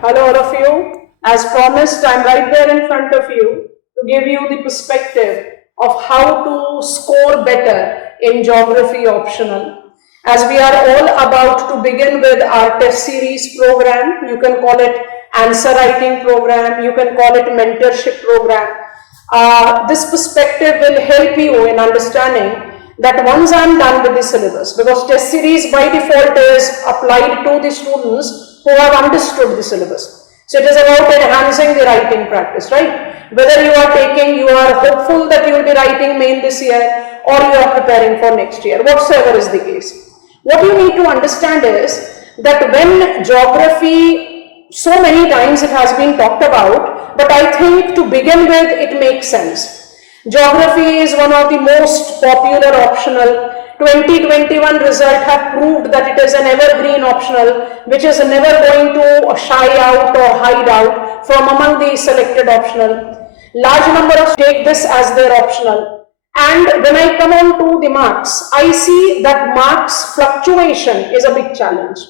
Hello all of you. As promised, I'm right there in front of you to give you the perspective of how to score better in geography optional. As we are all about to begin with our test series program, you can call it answer writing program, you can call it mentorship program. This perspective will help you in understanding that once I'm done with the syllabus, because test series by default is applied to the students who have understood the syllabus. So it is about enhancing the writing practice, right? Whether you are hopeful that you will be writing main this year or you are preparing for next year, whatsoever is the case. What you need to understand is that when geography, so many times it has been talked about, but I think to begin with it makes sense. Geography is one of the most popular optional. 2021 result have proved that it is an evergreen optional which is never going to shy out or hide out from among the selected optional. Large number of take this as their optional. And when I come on to the marks, I see that marks fluctuation is a big challenge.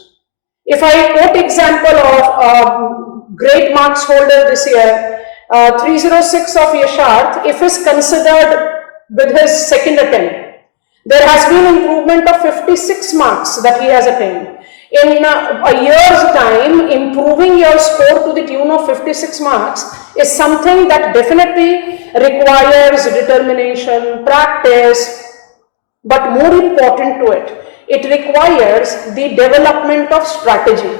If I quote example of great marks holder this year, 306 of Yasharth, if is considered with his second attempt, there has been improvement of 56 marks that he has attained. In a year's time, improving your score to the tune of 56 marks is something that definitely requires determination, practice, but more important to it, it requires the development of strategy.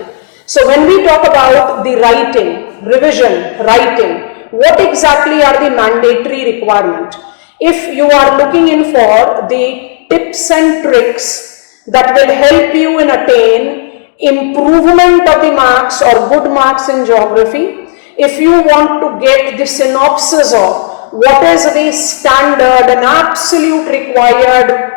So when we talk about the writing, revision, writing, what exactly are the mandatory requirement? If you are looking in for the tips and tricks that will help you in attain improvement of the marks or good marks in geography, if you want to get the synopsis of what is the standard and absolute required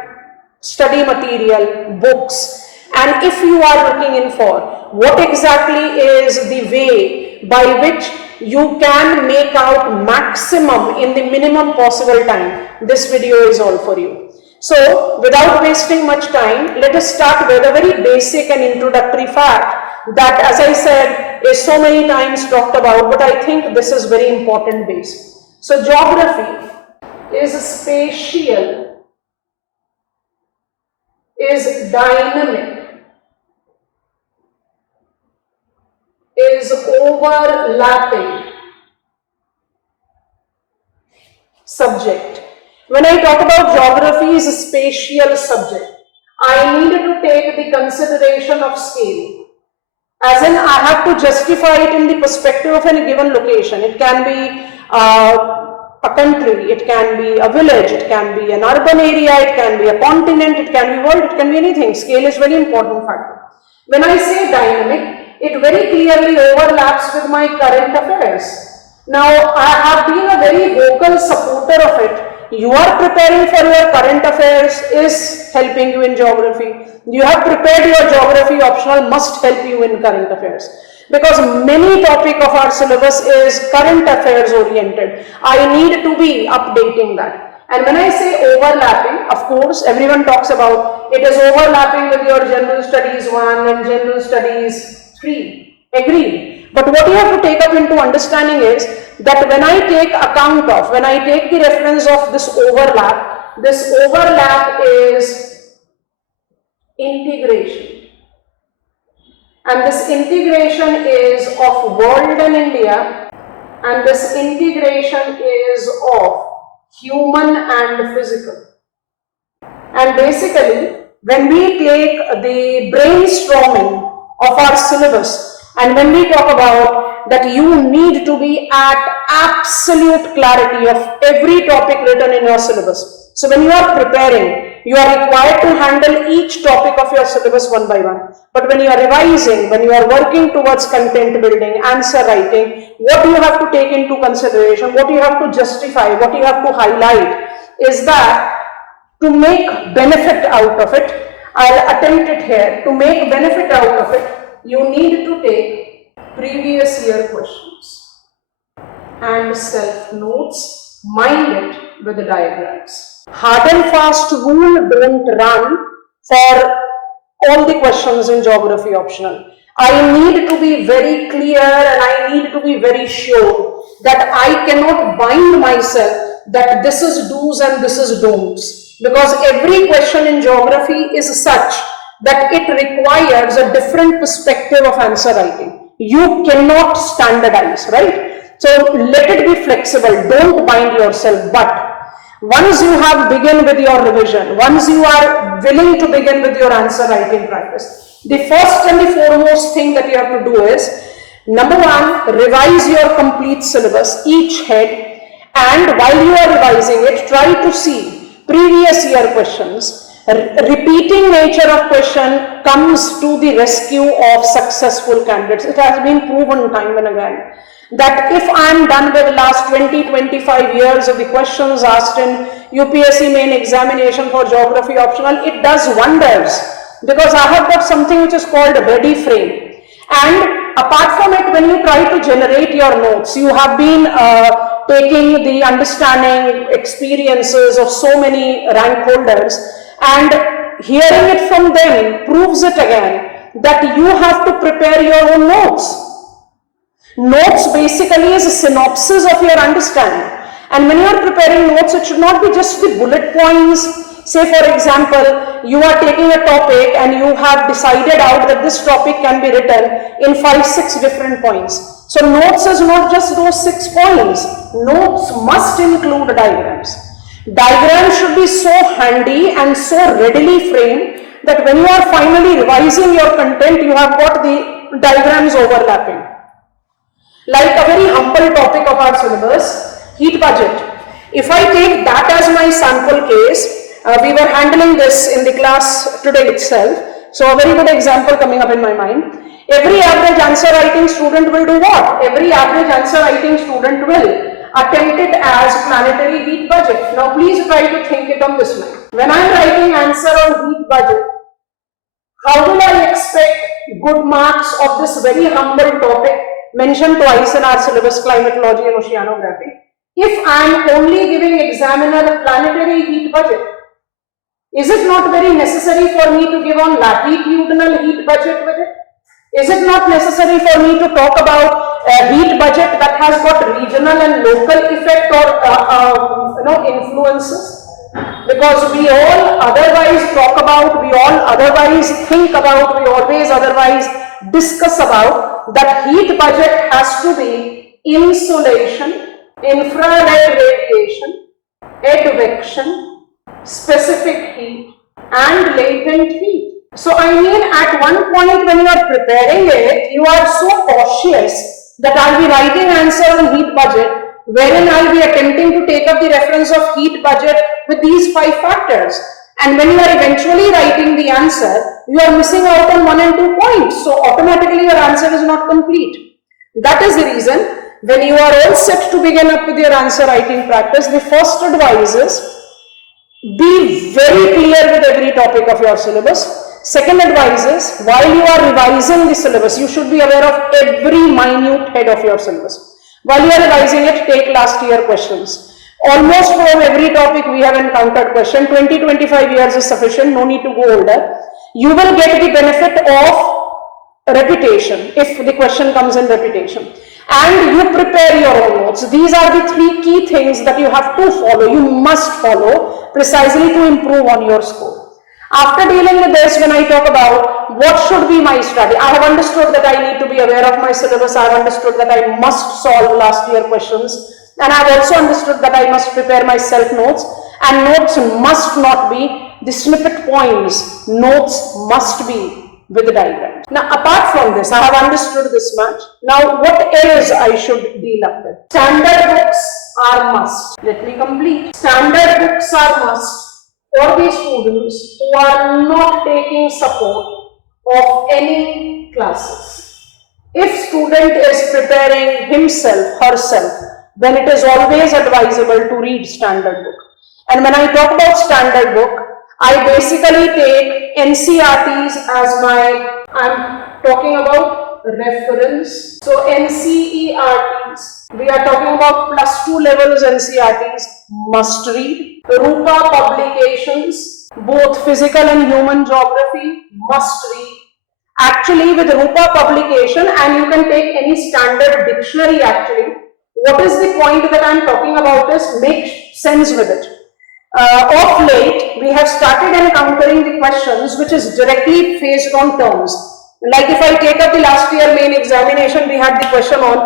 study material, books, and if you are looking in for what exactly is the way by which you can make out maximum in the minimum possible time, this video is all for you. So without wasting much time, let us start with a very basic and introductory fact that, as I said, is so many times talked about, but I think this is very important base. So geography is spatial, is dynamic, is overlapping subject. When I talk about geography is a spatial subject, I needed to take the consideration of scale. As in, I have to justify it in the perspective of any given location. It can be a country, it can be a village, it can be an urban area, it can be a continent, it can be world, it can be anything. Scale is very important factor. When I say dynamic, it very clearly overlaps with my current affairs. Now, I have been a very vocal supporter of it. You are preparing for your current affairs is helping you in geography. You have prepared your geography optional must help you in current affairs. Because many topic of our syllabus is current affairs oriented. I need to be updating that. And when I say overlapping, of course, everyone talks about it is overlapping with your general studies 1 and general studies 3. Agreed. But what you have to take up into understanding is that when I take account of, when I take the reference of this overlap is integration. And this integration is of world and India, and this integration is of human and physical. And basically, when we take the brainstorming of our syllabus, and when we talk about that you need to be at absolute clarity of every topic written in your syllabus. So when you are preparing, you are required to handle each topic of your syllabus one by one. But when you are revising, when you are working towards content building, answer writing, what you have to take into consideration, what you have to justify, what you have to highlight is that to make benefit out of it, I'll attempt it here, to make benefit out of it, you need to take previous year questions and self notes, mind it with the diagrams. Hard and fast rule don't run for all the questions in geography optional. I need to be very clear and I need to be very sure that I cannot bind myself that this is do's and this is don'ts, because every question in geography is such that it requires a different perspective of answer writing. You cannot standardize, right? So let it be flexible, don't bind yourself. But once you have begun with your revision, once you are willing to begin with your answer writing practice, the first and the foremost thing that you have to do is, number one, revise your complete syllabus, each head, and while you are revising it, try to see previous year questions. Repeating nature of question comes to the rescue of successful candidates. It has been proven time and again that if I am done with the last 20-25 years of the questions asked in UPSC main examination for geography optional, it does wonders, because I have got something which is called a ready frame. And apart from it, when you try to generate your notes, you have been taking the understanding experiences of so many rank holders, and hearing it from them proves it again that you have to prepare your own notes. Notes basically is a synopsis of your understanding, and when you are preparing notes, it should not be just the bullet points. Say for example, you are taking a topic and you have decided out that this topic can be written in 5-6 different points. So notes is not just those 6 points. Notes must include diagrams. Diagrams should be so handy and so readily framed that when you are finally revising your content, you have got the diagrams overlapping. Like a very humble topic of our syllabus, heat budget. If I take that as my sample case, we were handling this in the class today itself. So a very good example coming up in my mind. Every average answer writing student will do what? Every average answer writing student will attempt it as planetary heat budget. Now please try to think it on this line. When I am writing answer on heat budget, how will I expect good marks of this very humble topic mentioned twice in our syllabus, climatology and oceanography, if I am only giving examiner a planetary heat budget? Is it not very necessary for me to give on latitudinal heat budget with it? Is it not necessary for me to talk about a heat budget that has got regional and local effect or influences? Because we all otherwise talk about, we all otherwise think about, we always otherwise discuss about that heat budget has to be insolation, infrared radiation, advection, specific heat and latent heat. So I mean, at one point when you are preparing it, you are so cautious that I'll be writing answer on heat budget, wherein I'll be attempting to take up the reference of heat budget with these 5 factors. And when you are eventually writing the answer, you are missing out on 1 and 2 points. So automatically your answer is not complete. That is the reason when you are all set to begin up with your answer writing practice, the first advice is be very clear with every topic of your syllabus. Second advice is, while you are revising the syllabus, you should be aware of every minute head of your syllabus. While you are revising it, take last year questions. Almost from every topic we have encountered question. 20-25 years is sufficient, no need to go older. You will get the benefit of repetition if the question comes in repetition. And you prepare your own notes. These are the 3 key things that you have to follow, you must follow precisely to improve on your score. After dealing with this, when I talk about what should be my strategy, I have understood that I need to be aware of my syllabus, I have understood that I must solve last year questions, and I have also understood that I must prepare my self notes, and notes must not be the snippet points, notes must be with the diagrams. Now apart from this, I have understood this much. Now what else I should deal up with? Standard books are must. Let me complete. Standard books are must for the students who are not taking support of any classes. If student is preparing himself, herself, then it is always advisable to read standard book. And when I talk about standard book, I basically take NCERTs as my, I'm talking about reference. So NCERTs, we are talking about +2 levels NCERTs, must read. Rupa publications, both physical and human geography, must read. actually with Rupa publication, and you can take any standard dictionary actually. What is the point that I am talking about is make sense with it. Of late, we have started encountering the questions which is directly based on terms. Like if I take up the last year main examination, we had the question on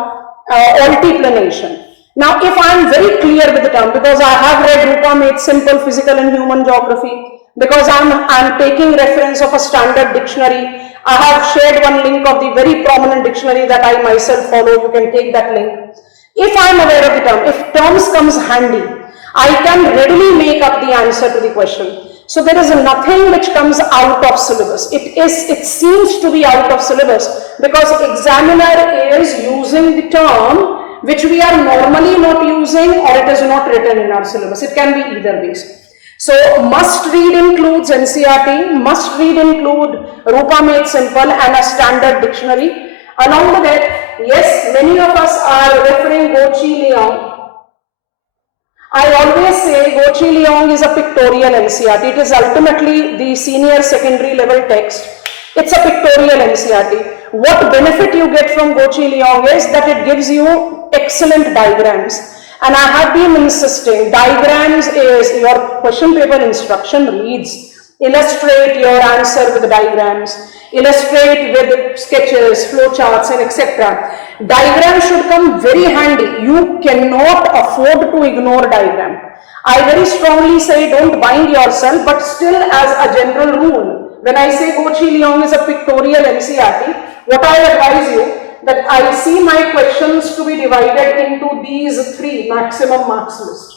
altiplanation. Now, if I am very clear with the term, because I have read Rupa Made Simple Physical and Human Geography, because I'm taking reference of a standard dictionary, I have shared one link of the very prominent dictionary that I myself follow. You can take that link. If I am aware of the term, if terms comes handy, I can readily make up the answer to the question. So there is nothing which comes out of syllabus. It seems to be out of syllabus because examiner is using the term which we are normally not using, or it is not written in our syllabus. It can be either ways. So must read includes NCERT, must read include Rupa Made Simple and a standard dictionary. Along with it, yes, many of us are referring Go Chi Leong. I always say Go Chi Leong is a pictorial NCERT. It is ultimately the senior secondary level text. It's a pictorial NCERT. What benefit you get from Go Chi Leong is that it gives you excellent diagrams. And I have been insisting, diagrams is your question paper instruction reads, illustrate your answer with diagrams, illustrate with sketches, flow charts and etc. Diagram should come very handy. You cannot afford to ignore diagram. I very strongly say don't bind yourself, but still as a general rule, when I say Go Chi Leong is a pictorial NCERT, what I advise you, that I see my questions to be divided into these three maximum marks list,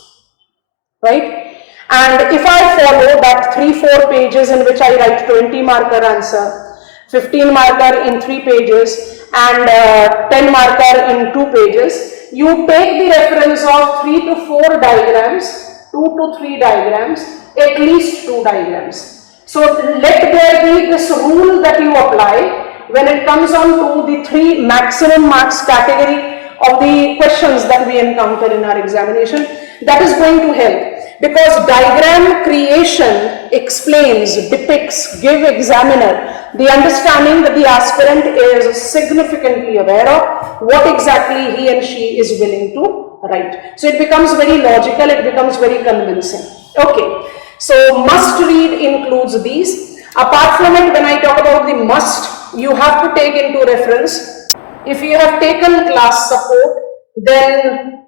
right? And if I follow that 3-4 pages in which I write 20 marker answer, 15 marker in 3 pages and 10 marker in 2 pages, you take the reference of 3 to 4 diagrams, 2 to 3 diagrams, at least 2 diagrams. So let there be this rule that you apply when it comes on to the 3 maximum marks category of the questions that we encounter in our examination. That is going to help, because diagram creation explains, depicts, give examiner the understanding that the aspirant is significantly aware of what exactly he and she is willing to write. So it becomes very logical, it becomes very convincing. Okay, so must read includes these. Apart from it, when I talk about the must, you have to take into reference, if you have taken class support, then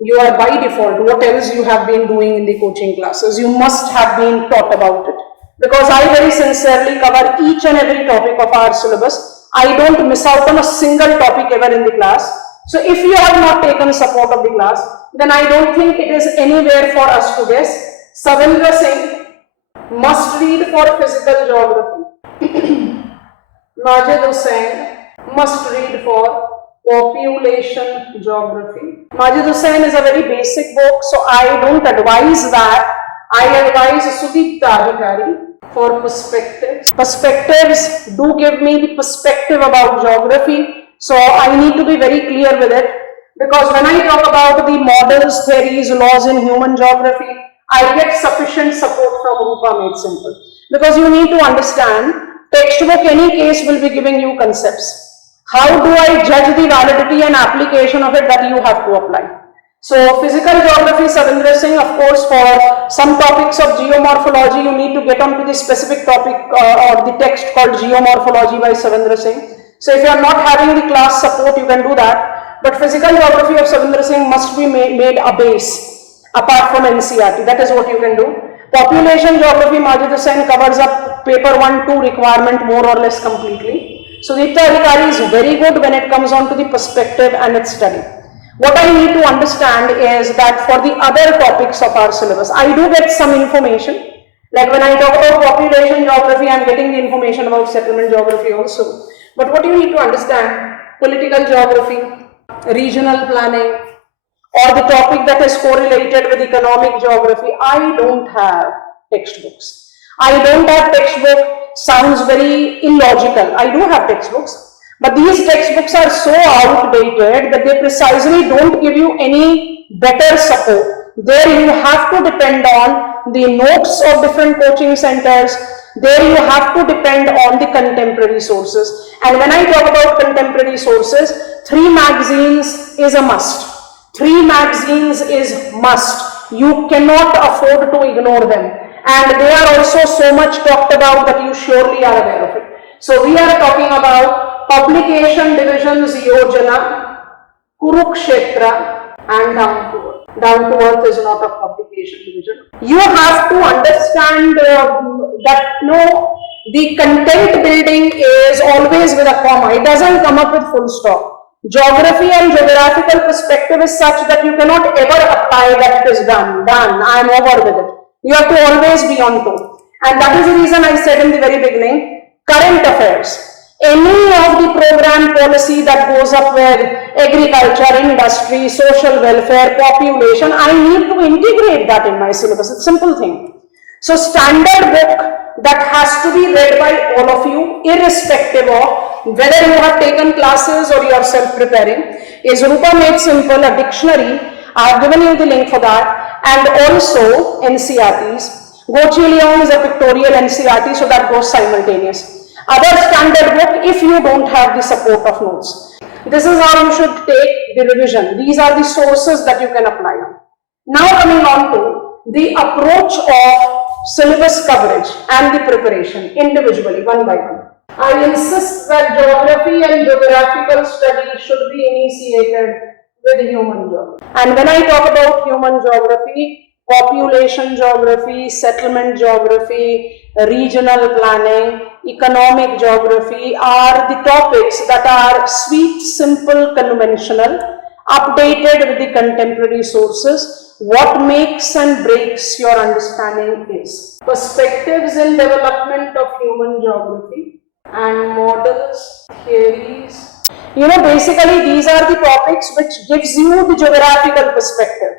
you are by default, what else you have been doing in the coaching classes, you must have been taught about it. Because I very sincerely cover each and every topic of our syllabus. I don't miss out on a single topic ever in the class. So if you have not taken support of the class, then I don't think it is anywhere for us to guess. Savindra Singh, must read for physical geography. Majid Hussain, must read for population geography. Majid Hussain is a very basic book, so I don't advise that. I advise Sudipta Adhikari for perspectives. Perspectives do give me the perspective about geography, so I need to be very clear with it, because when I talk about the models, theories, laws in human geography, I get sufficient support from Rupa Made Simple, because you need to understand, textbook any case will be giving you concepts. How do I judge the validity and application of it? That you have to apply. So physical geography, Savindra Singh, of course, for some topics of geomorphology, you need to get onto the specific topic or the text called Geomorphology by Savindra Singh. So if you are not having the class support, you can do that. But physical geography of Savindra Singh must be made a base apart from NCERT. That is what you can do. Population geography, Majid Hussain covers up paper 1-2 requirement more or less completely. So Sudipta Adhikari is very good when it comes on to the perspective and its study. What I need to understand is that for the other topics of our syllabus, I do get some information. Like when I talk about population geography, I am getting the information about settlement geography also. But what you need to understand, political geography, regional planning, or the topic that is correlated with economic geography, I don't have textbooks. I don't have textbook, sounds very illogical. I do have textbooks, but these textbooks are so outdated that they precisely don't give you any better support. There you have to depend on the notes of different coaching centers, There you have to depend on the contemporary sources. And when I talk about contemporary sources, 3 magazines is a must. 3 magazines is must. You cannot afford to ignore them. And they are also so much talked about that you surely are aware of it. So we are talking about Publication Divisions Yojana, Kurukshetra, and Down to Earth. Down to Earth is not a publication division. You have to understand that no, the content building is always with a comma. It doesn't come up with full stop. Geography and geographical perspective is such that you cannot ever apply that it is done, I am over with it. You have to always be on top. And that is the reason I said in the very beginning, current affairs. Any of the program policy that goes up with agriculture, industry, social welfare, population, I need to integrate that in my syllabus. It's a simple thing. So standard book that has to be read by all of you, irrespective of whether you have taken classes or you are self-preparing, is Rupa Made Simple, a dictionary. I have given you the link for that, and also NCERTs. Gochi Leong is a pictorial NCERT, so that goes simultaneous. Other standard book if you don't have the support of notes. This is how you should take the revision. These are the sources that you can apply on. Now coming on to the approach of syllabus coverage and the preparation individually, one by one. I insist that geography and geographical study should be initiated with human geography. And when I talk about human geography, population geography, settlement geography, regional planning, economic geography are the topics that are sweet, simple, conventional, updated with the contemporary sources. What makes and breaks your understanding is perspectives in development of human geography and models, theories. You know, basically these are the topics which gives you the geographical perspective.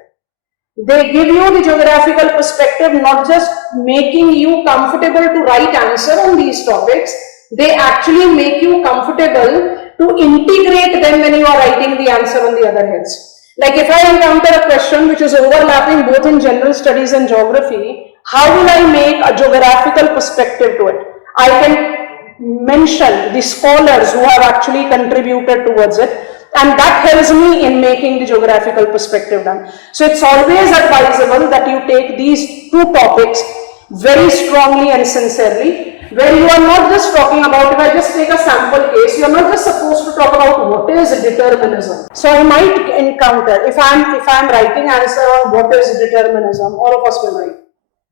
They give you the geographical perspective, not just making you comfortable to write answer on these topics. They actually make you comfortable to integrate them when you are writing the answer on the other heads. Like if I encounter a question which is overlapping both in general studies and geography, how will I make a geographical perspective to it? I can mention the scholars who have actually contributed towards it, and that helps me in making the geographical perspective done. So it's always advisable that you take these 2 topics very strongly and sincerely, where you are not just talking about, if I just take a sample case, you are not just supposed to talk about what is determinism. So I might encounter, if I'm writing answer on what is determinism, all of us will write.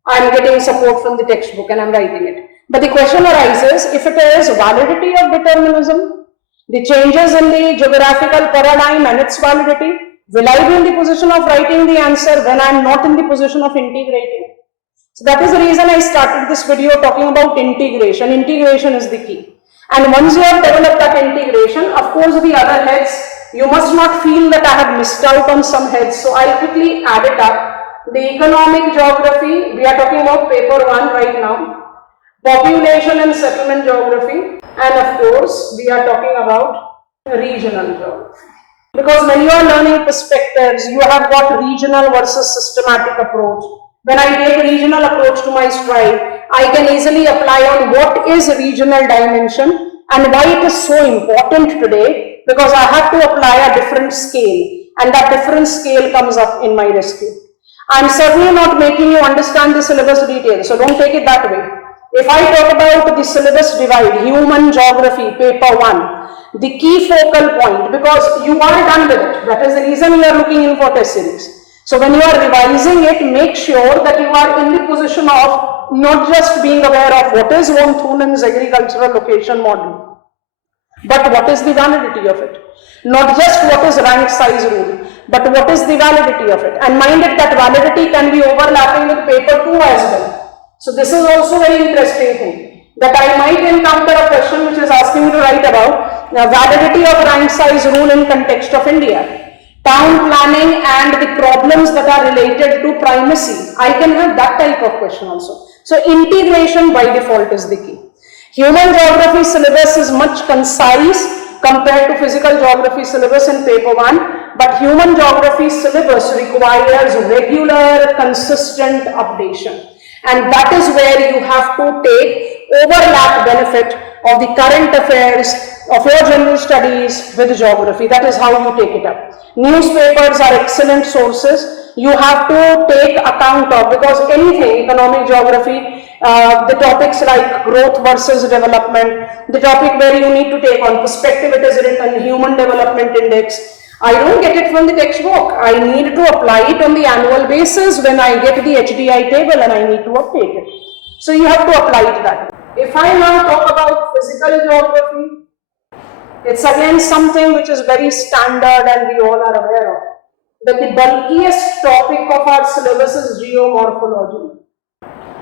I'm getting support from the textbook and I'm writing it. But the question arises, if it is validity of determinism, the changes in the geographical paradigm and its validity, will I be in the position of writing the answer when I am not in the position of integrating? So that is the reason I started this video talking about integration. Integration is the key. And once you have developed that integration, of course the other heads, you must not feel that I have missed out on some heads. So I'll quickly add it up. The economic geography, we are talking about paper 1 right now. Population and settlement geography, and of course we are talking about regional geography. Because when you are learning perspectives, you have got regional versus systematic approach. When I take regional approach to my stride, I can easily apply on what is regional dimension and why it is so important today, because I have to apply a different scale, and that different scale comes up in my rescue. I am certainly not making you understand the syllabus details, so don't take it that way. If I talk about the syllabus divide, human geography, paper 1, the key focal point, because you are done with it, that is the reason you are looking in for test series. So when you are revising it, make sure that you are in the position of not just being aware of what is von Thunen's agricultural location model, but what is the validity of it. Not just what is rank size rule, but what is the validity of it. And mind it that validity can be overlapping with paper 2 as well. So this is also very interesting thing, that I might encounter a question which is asking me to write about the validity of rank size rule in context of India, town planning and the problems that are related to primacy. I can have that type of question also. So integration by default is the key. Human geography syllabus is much concise compared to physical geography syllabus in paper 1, but human geography syllabus requires regular, consistent updation. And that is where you have to take overlap benefit of the current affairs of your general studies with geography. That is how you take it up. Newspapers are excellent sources. You have to take account of, because anything, economic geography, the topics like growth versus development, the topic where you need to take on perspective, it is written Human Development Index. I don't get it from the textbook. I need to apply it on the annual basis when I get the HDI table and I need to update it. So you have to apply it that way. If I now talk about physical geography, it's again something which is very standard and we all are aware of. That the bulkiest topic of our syllabus is geomorphology.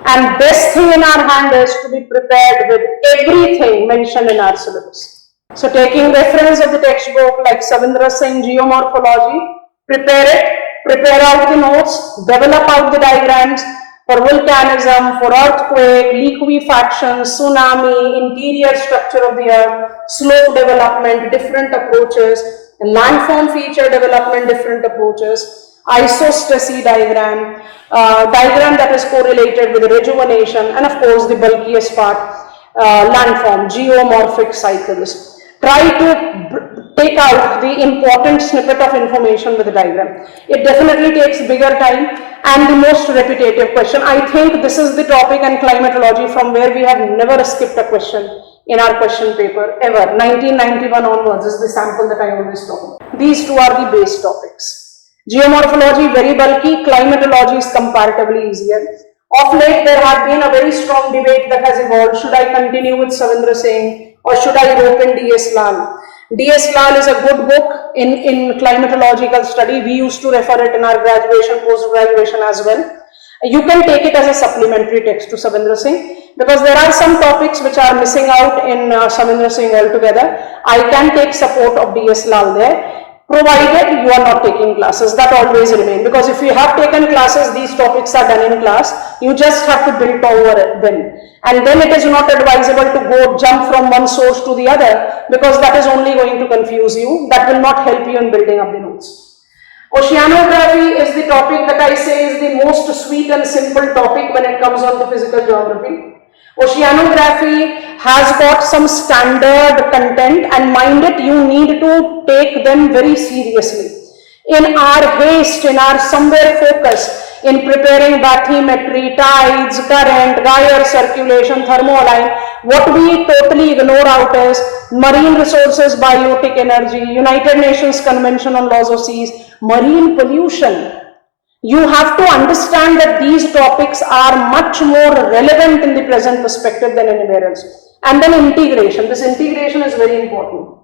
And best thing in our hand is to be prepared with everything mentioned in our syllabus. So taking reference of the textbook like Savindra Singh Geomorphology, prepare it, prepare out the notes, develop out the diagrams for volcanism, for earthquake, liquefaction, tsunami, interior structure of the earth, slope development, different approaches, landform feature development, different approaches, isostasy diagram, diagram that is correlated with rejuvenation, and of course the bulkiest part, landform, geomorphic cycles. Try to take out the important snippet of information with the diagram. It definitely takes bigger time and the most repetitive question. I think this is the topic in climatology from where we have never skipped a question in our question paper ever. 1991 onwards is the sample that I always talk about. These two are the base topics. Geomorphology very bulky, climatology is comparatively easier. Of late, there had been a very strong debate that has evolved. Should I continue with Savindra Singh or should I rope in D.S. Lal? D.S. Lal is a good book in climatological study. We used to refer it in our graduation, post-graduation as well. You can take it as a supplementary text to Savindra Singh because there are some topics which are missing out in Savindra Singh altogether. I can take support of D.S. Lal there, provided you are not taking classes. That always remain, because if you have taken classes, these topics are done in class. You just have to build over them, and then it is not advisable to go jump from one source to the other, because that is only going to confuse you. That will not help you in building up the notes. Oceanography is the topic that I say is the most sweet and simple topic when it comes on to physical geography. Oceanography has got some standard content, and mind it, you need to take them very seriously. In our haste, in our somewhere focus, in preparing bathymetry, tides, current, gyre circulation, thermoline, what we totally ignore out is marine resources, biotic energy, United Nations Convention on Laws of Seas, marine pollution. You have to understand that these topics are much more relevant in the present perspective than anywhere else. And then integration. This integration is very important.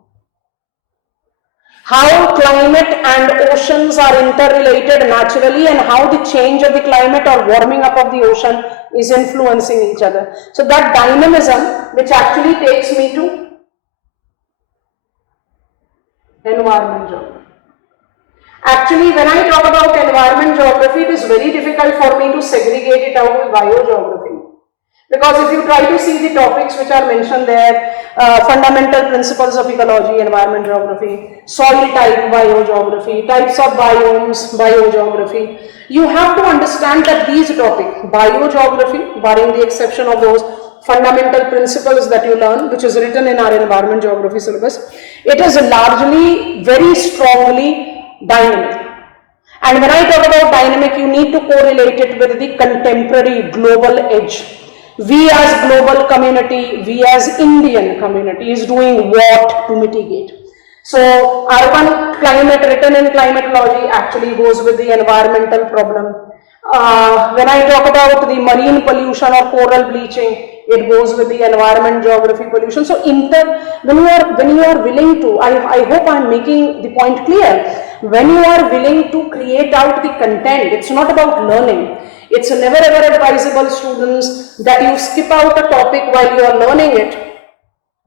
How climate and oceans are interrelated naturally, and how the change of the climate or warming up of the ocean is influencing each other. So that dynamism, which actually takes me to environment geography. Actually, when I talk about environment geography, it is very difficult for me to segregate it out with biogeography. Because if you try to see the topics which are mentioned there, fundamental principles of ecology, environment geography, soil type biogeography, types of biomes, biogeography, you have to understand that these topics, biogeography, barring the exception of those fundamental principles that you learn, which is written in our environment geography syllabus, it is largely very strongly dynamic. And when I talk about dynamic, you need to correlate it with the contemporary global edge. We as global community, we as Indian community is doing what to mitigate. So urban climate written in climatology actually goes with the environmental problem. When I talk about the marine pollution or coral bleaching, it goes with the environment geography pollution. So when you are willing to, I hope I am making the point clear. When you are willing to create out the content, it's not about learning. It's never ever advisable, students, that you skip out a topic while you are learning it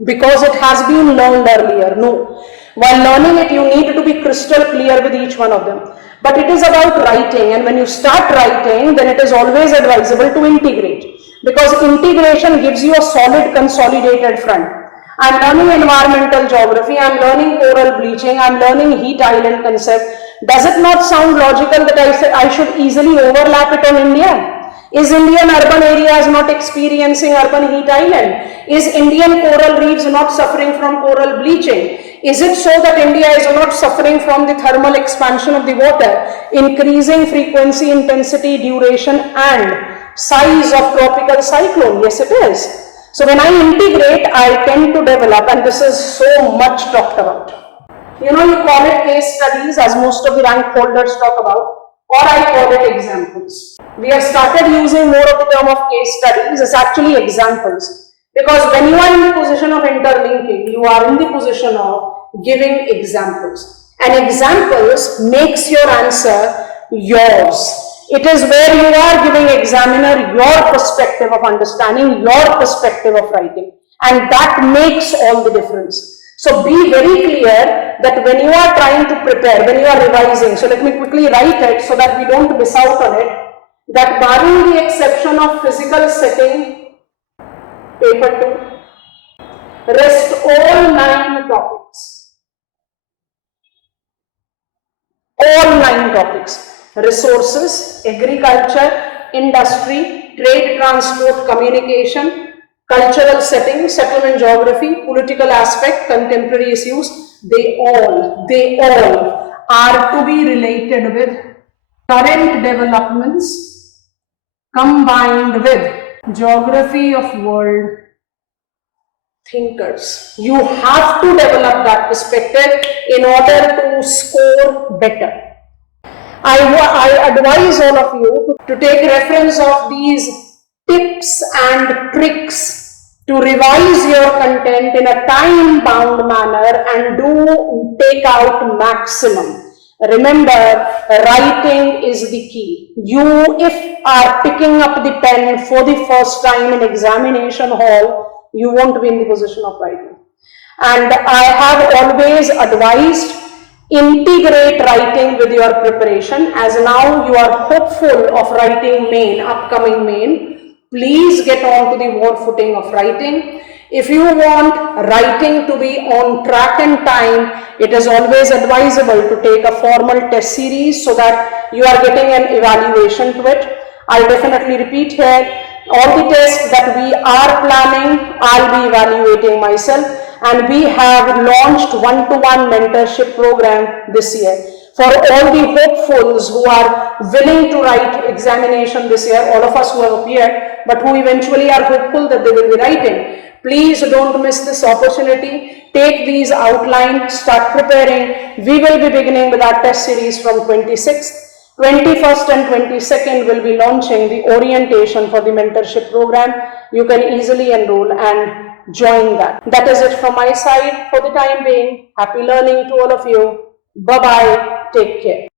because it has been learned earlier. No. While learning it, you need to be crystal clear with each one of them. But it is about writing, and when you start writing, then it is always advisable to integrate, because integration gives you a solid consolidated front. I'm learning environmental geography, I'm learning coral bleaching, I'm learning heat island concept. Does it not sound logical that I should easily overlap it on India? Is Indian urban areas not experiencing urban heat island? Is Indian coral reefs not suffering from coral bleaching? Is it so that India is not suffering from the thermal expansion of the water, increasing frequency, intensity, duration and size of tropical cyclone? Yes, it is. So when I integrate, I tend to develop, and this is so much talked about. You know, you call it case studies, as most of the rank holders talk about, or I call it examples. We have started using more of the term of case studies. It's actually examples, because when you are in the position of interlinking, you are in the position of giving examples, and examples makes your answer yours. It is where you are giving examiner your perspective of understanding, your perspective of writing, and that makes all the difference. So be very clear that when you are trying to prepare, when you are revising, so let me quickly write it so that we don't miss out on it, that barring the exception of physical setting, paper 2, rest all 9 topics. All 9 topics. Resources, agriculture, industry, trade, transport, communication, cultural setting, settlement geography, political aspect, contemporary issues, they all are to be related with current developments combined with geography of world thinkers. You have to develop that perspective in order to score better. I advise all of you to take reference of these tips and tricks to revise your content in a time-bound manner and take out maximum. Remember, writing is the key. You, if are picking up the pen for the first time in examination hall, you won't be in the position of writing. And I have always advised, integrate writing with your preparation. As now you are hopeful of writing main, upcoming main, please get on to the war footing of writing. If you want writing to be on track and time, it is always advisable to take a formal test series so that you are getting an evaluation to it. I'll definitely repeat here, all the tests that we are planning, I'll be evaluating myself, and we have launched one-to-one mentorship program this year. For all the hopefuls who are willing to write examination this year, all of us who have appeared, but who eventually are hopeful that they will be writing, please don't miss this opportunity. Take these outlines, start preparing. We will be beginning with our test series from 26th. 21st and 22nd will be launching the orientation for the mentorship program. You can easily enroll and join that. That is it from my side for the time being. Happy learning to all of you. Bye-bye. Take care.